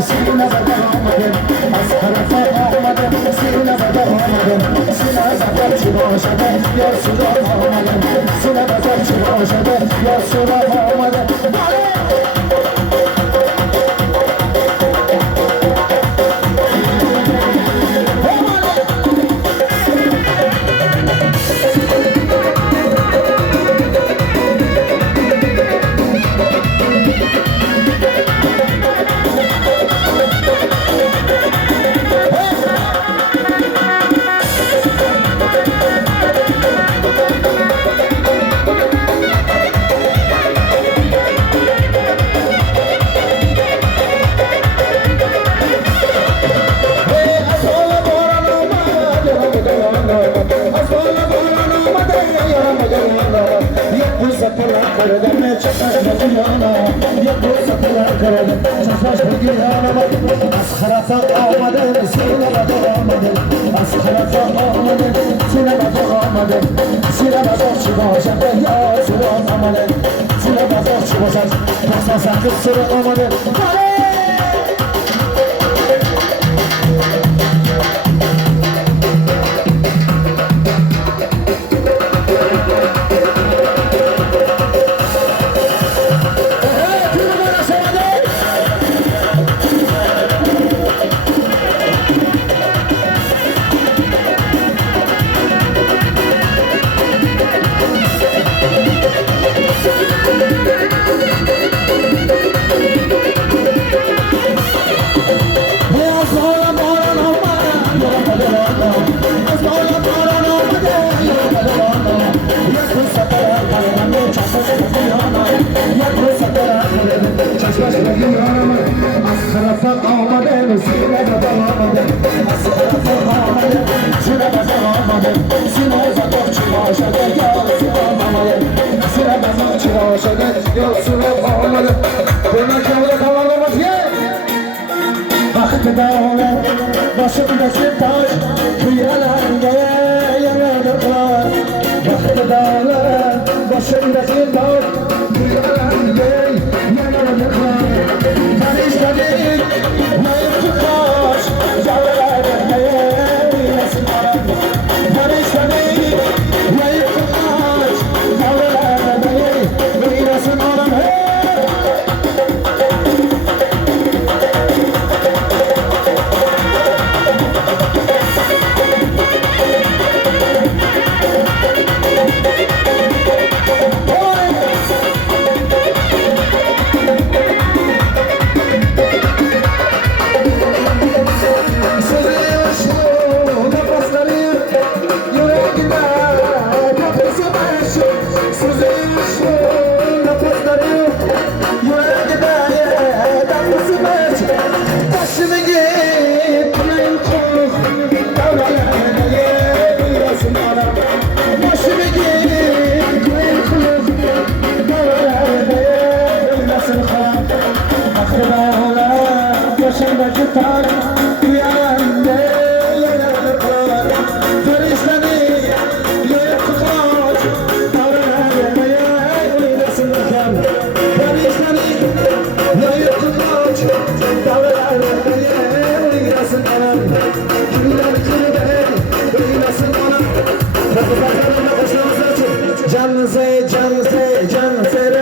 سینه زده آمدیم از طرف آمدیم سینه زده آمدیم سینه زده چی باشده یا سراغ آمدیم سینه زده چی باشده یا سراغ آمدیم از خرافات آمده سینه بده آمده از خرافات آمده سینه بده آمده سینه بده چی باشد یا سراغ آمده سینه بده چی باشد پس از سراغ آمده از خرافات آمده سینه بده آمده از خرافات آمده سینه بده آمده سینه زده چی باشده یا سراغ آمده سینه بده چی باشده یا سراغ آمده بنا که کامل وقت داره başımdaki taş bu yerlerde yaradı var. Vakti dağlar başımdaki taş bu yerlerde yaradı var. Tanışmadık mayıp taş yaradı eylesin aram. Tanışmadık mayıp taş yaradı eylesin aram. Hey,